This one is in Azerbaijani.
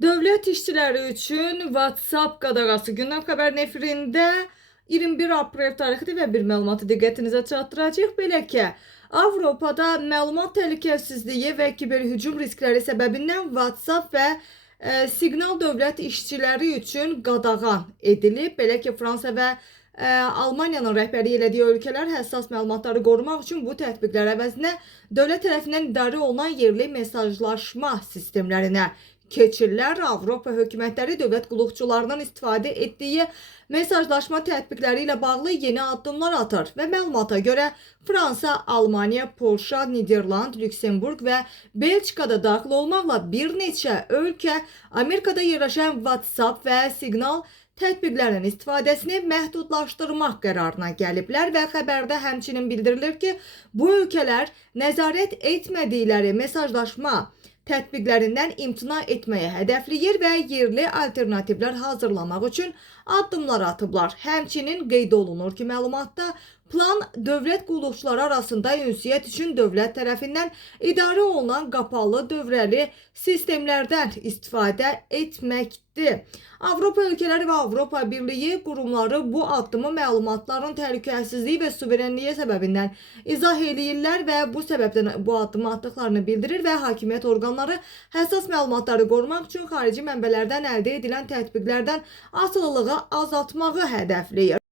Dövlət işçiləri üçün WhatsApp qadağası gündəm xəbər nefrində 21 aprel tarixli və bir məlumatı diqqətinizə çatdıracağıq. Belə ki, Avropada məlumat təhlükəsizliyi və kiberhücum riskləri səbəbindən WhatsApp və Signal dövlət işçiləri üçün qadağan edilib. Belə ki, Fransa və Almaniyanın rəhbərliyi elədiyi ölkələr həssas məlumatları qorumaq üçün bu tətbiqlər əvəzinə dövlət tərəfindən idarə olunan yerli mesajlaşma sistemlərinə keçirlər. Avropa hökumətləri dövlət qulluqçularının istifadə etdiyi mesajlaşma tətbiqləri ilə bağlı yeni addımlar atır və məlumata görə Fransa, Almaniya, Polşa, Niderland, Lüksemburq və Belçikada daxil olmaqla bir neçə ölkə Amerikada yerləşən WhatsApp və Signal tətbiqlərinin istifadəsini məhdudlaşdırmaq qərarına gəliblər və xəbərdə həmçinin bildirilir ki, bu ölkələr nəzarət etmədikləri mesajlaşma tətbiqlərindən imtina etməyə hədəfləyir və yerli alternativlər hazırlamaq üçün addımlar atıblar. Həmçinin qeyd olunur ki, məlumatda plan dövlət qulluqçuları arasında ünsiyyət üçün dövlət tərəfindən idarə olunan qapalı dövrəli sistemlərdən istifadə etməkdir. Avropa ölkələri və Avropa Birliyi qurumları bu addımı məlumatların təhlükəsizliyi və suverenliyi səbəbindən izah eləyirlər və bu səbəbdən bu addımı atdıqlarını bildirir və hakimiyyət orqanları həssas məlumatları qorumaq üçün xarici mənbələrdən əldə edilən tətbiqlərdən asılılığı azaltmağı hədəfləyir.